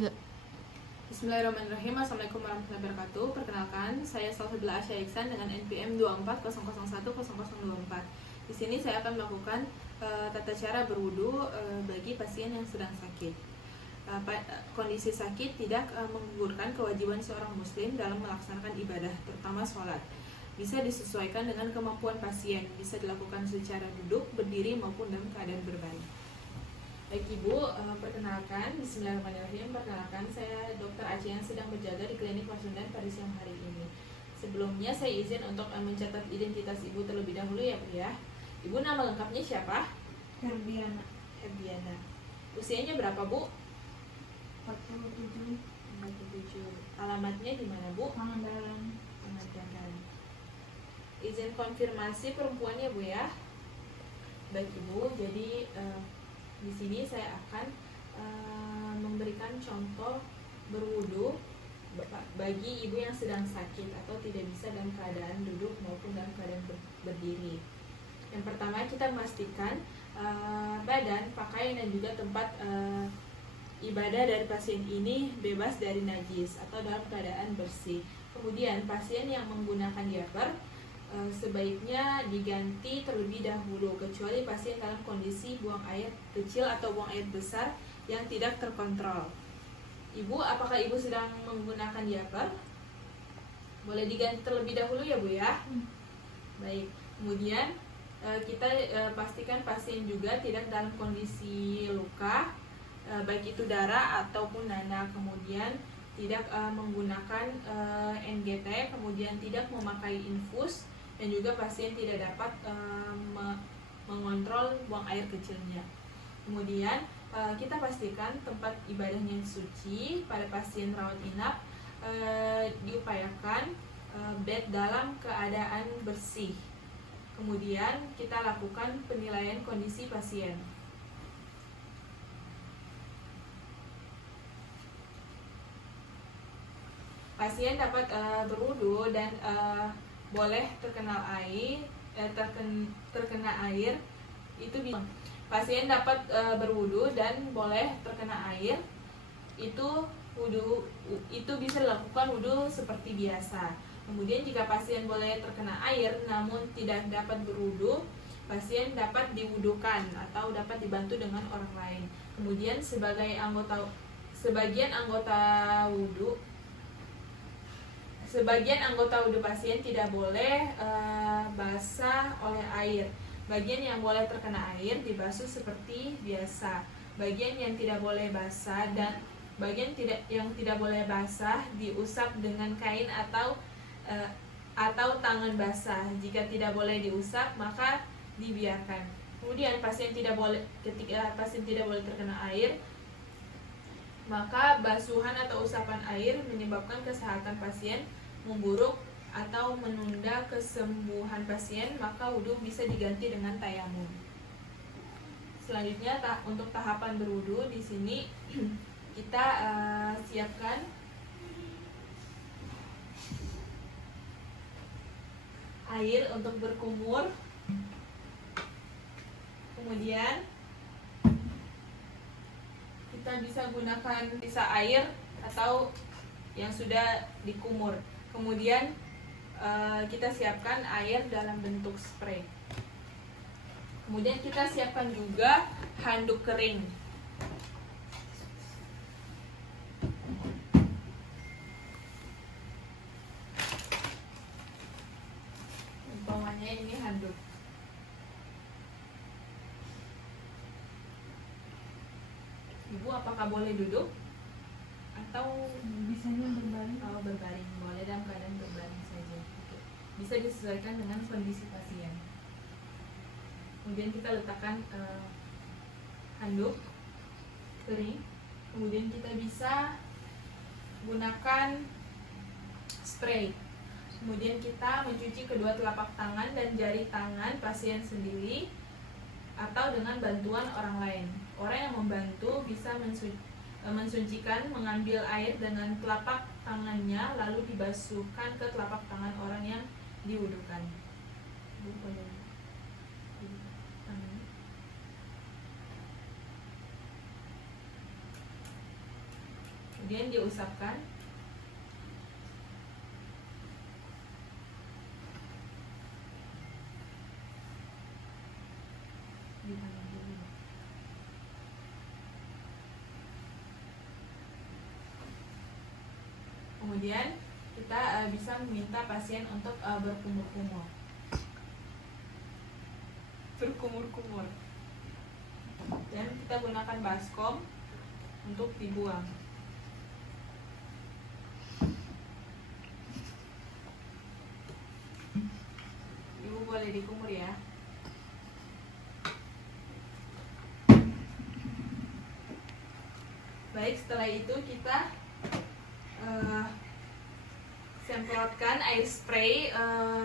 Tidak. Bismillahirrahmanirrahim. Assalamualaikum warahmatullahi wabarakatuh. Perkenalkan, saya Salsabila Asya Iksan dengan NPM 240010024. Di sini saya akan melakukan tata cara berwudu bagi pasien yang sedang sakit. Kondisi sakit tidak menggugurkan kewajiban seorang muslim dalam melaksanakan ibadah, terutama sholat. Bisa disesuaikan dengan kemampuan pasien, bisa dilakukan secara duduk, berdiri, maupun dalam keadaan berbaring. Baik Ibu, perkenalkan, bismillahirrahmanirrahim. Perkenalkan, saya Dr. Aceh yang sedang berjaga di klinik Pasundan pada siang hari ini. Sebelumnya saya izin untuk mencatat identitas Ibu terlebih dahulu ya Bu ya. Ibu nama lengkapnya siapa? Herbiana. Herbiana. Usianya berapa Bu? 47. 47. Alamatnya di mana Bu? Pangandaran. Pangandaran. Izin konfirmasi perempuan ya Bu ya. Baik Ibu, jadi di sini saya akan memberikan contoh berwudu bagi ibu yang sedang sakit atau tidak bisa dalam keadaan duduk maupun dalam keadaan berdiri. Yang pertama, kita memastikan badan, pakaian dan juga tempat ibadah dari pasien ini bebas dari najis atau dalam keadaan bersih. Kemudian pasien yang menggunakan diaper sebaiknya diganti terlebih dahulu, kecuali pasien dalam kondisi buang air kecil atau buang air besar yang tidak terkontrol. Ibu, apakah Ibu sedang menggunakan diaper? Boleh diganti terlebih dahulu ya Bu ya. Baik, kemudian kita pastikan pasien juga tidak dalam kondisi luka, baik itu darah ataupun nanah. Kemudian tidak menggunakan NGT, kemudian tidak memakai infus, dan juga pasien tidak dapat mengontrol buang air kecilnya. Kemudian kita pastikan tempat ibadahnya suci. Pada pasien rawat inap diupayakan bed dalam keadaan bersih. Kemudian kita lakukan penilaian kondisi pasien. Pasien dapat berwudu dan boleh terkena air, itu bisa. Pasien dapat berwudu dan boleh terkena air, itu bisa dilakukan wudu seperti biasa. Kemudian jika pasien boleh terkena air namun tidak dapat berwudu, pasien dapat diwudukan atau dapat dibantu dengan orang lain. Kemudian sebagian anggota wudu pasien tidak boleh basah oleh air. Bagian yang boleh terkena air dibasuh seperti biasa. Bagian yang tidak boleh basah dan bagian yang tidak boleh basah diusap dengan kain atau tangan basah. Jika tidak boleh diusap maka dibiarkan. Kemudian ketika pasien tidak boleh terkena air, maka basuhan atau usapan air menyebabkan kesehatan pasien memburuk atau menunda kesembuhan pasien, maka wudu bisa diganti dengan tayamum. Selanjutnya untuk tahapan berwudu di sini kita siapkan air untuk berkumur. Kemudian kita bisa gunakan sisa air atau yang sudah dikumur. Kemudian kita siapkan air dalam bentuk spray. Kemudian kita siapkan juga handuk kering. Umpamanya ini handuk. Ibu apakah boleh duduk atau Bisanya berbaring. kalau berbaring? Boleh dalam keadaan berbaring saja. Bisa disesuaikan dengan kondisi pasien. Kemudian kita letakkan handuk kering. Kemudian kita bisa gunakan spray. Kemudian kita mencuci kedua telapak tangan dan jari tangan pasien sendiri atau dengan bantuan orang lain. Orang yang membantu bisa mensucikan, mengambil air dengan telapak tangannya lalu dibasuhkan ke telapak tangan orang yang diwudukan. kemudian diusapkan. Kemudian kita bisa meminta pasien untuk berkumur-kumur. Berkumur-kumur. Dan kita gunakan baskom untuk dibuang. Ibu boleh dikumur ya. Baik, setelah itu kita semprotkan air spray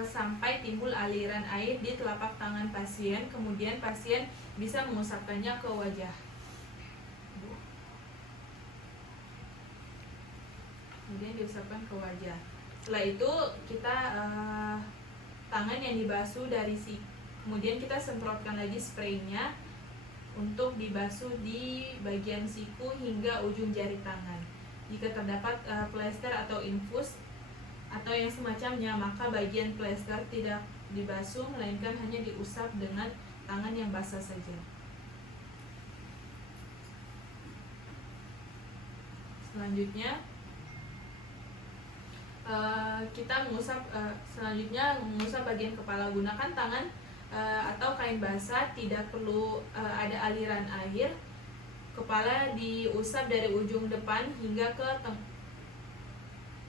sampai timbul aliran air di telapak tangan pasien. Kemudian pasien bisa mengusapkannya ke wajah. Kemudian diusapkan ke wajah. Setelah itu kita tangan yang dibasuh dari kemudian kita semprotkan lagi spraynya untuk dibasuh di bagian siku hingga ujung jari tangan. Jika terdapat plester atau infus atau yang semacamnya, maka bagian plester tidak dibasuh, melainkan hanya diusap dengan tangan yang basah saja. Selanjutnya kita mengusap bagian kepala. Gunakan tangan atau kain basah, tidak perlu ada aliran air. Kepala diusap dari ujung depan hingga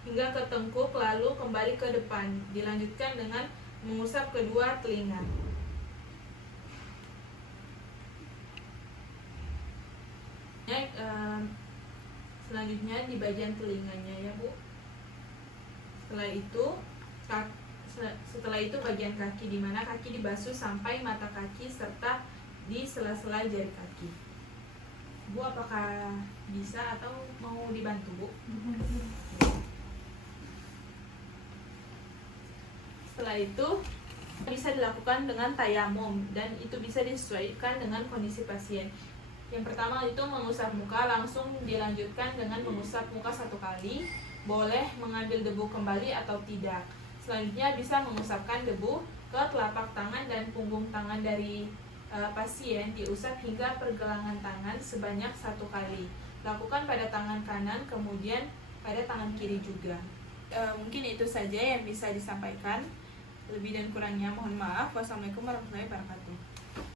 ke tengkuk, lalu kembali ke depan. Dilanjutkan dengan mengusap kedua telinga. Selanjutnya di bagian telinganya ya Bu. Setelah itu bagian kaki, di mana kaki dibasuh sampai mata kaki serta di sela-sela jari kaki. Bu, apakah bisa atau mau dibantu Bu? Setelah itu bisa dilakukan dengan tayamum dan itu bisa disesuaikan dengan kondisi pasien. Yang pertama itu mengusap muka, langsung dilanjutkan dengan mengusap muka 1 kali. Boleh mengambil debu kembali atau tidak. Selanjutnya bisa mengusapkan debu ke telapak tangan dan punggung tangan dari pasien, diusap hingga pergelangan tangan sebanyak 1 kali. Lakukan pada tangan kanan, kemudian pada tangan kiri juga. Mungkin itu saja yang bisa disampaikan. Lebih dan kurangnya mohon maaf. Wassalamualaikum warahmatullahi wabarakatuh.